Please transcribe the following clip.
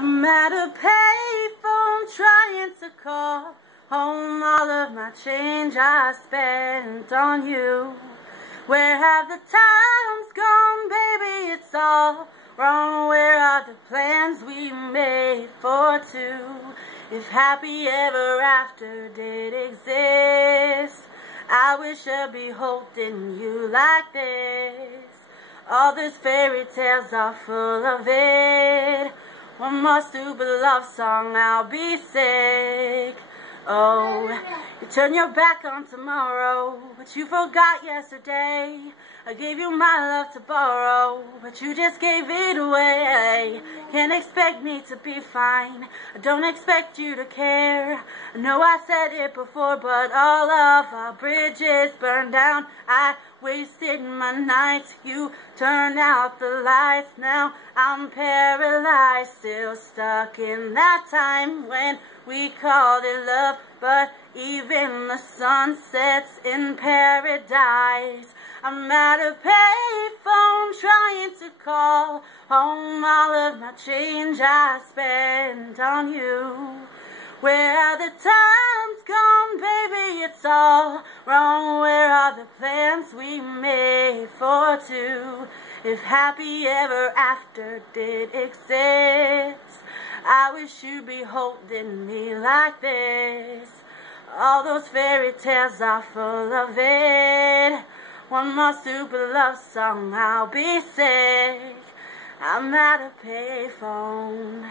I'm at a payphone trying to call home all of my change I spent on you. Where have the times gone, baby? It's all wrong. Where are the plans we made for two? If happy ever after did exist, I wish I'd be holding you like this. All these fairy tales are full of it. One more stupid love song, I'll be sick. Oh, you turn your back on tomorrow, but you forgot yesterday. I gave you my love to borrow, but you just gave it away. Can't expect me to be fine, I don't expect you to care. I know I said it before, but all of our bridges burned down. I wasted my nights, you turned out the lights. Now I'm paralyzed, still stuck in that time when we called it love. But even the sun sets in paradise. I'm at a payphone trying to call home all of my change I spent on you. Where are the times gone, baby? It's all wrong. Where are the plans we made for two? If happy ever after did exist, I wish you'd be holding me like this. All those fairy tales are full of it. One more stupid love song, I'll be sick. I'm at a payphone.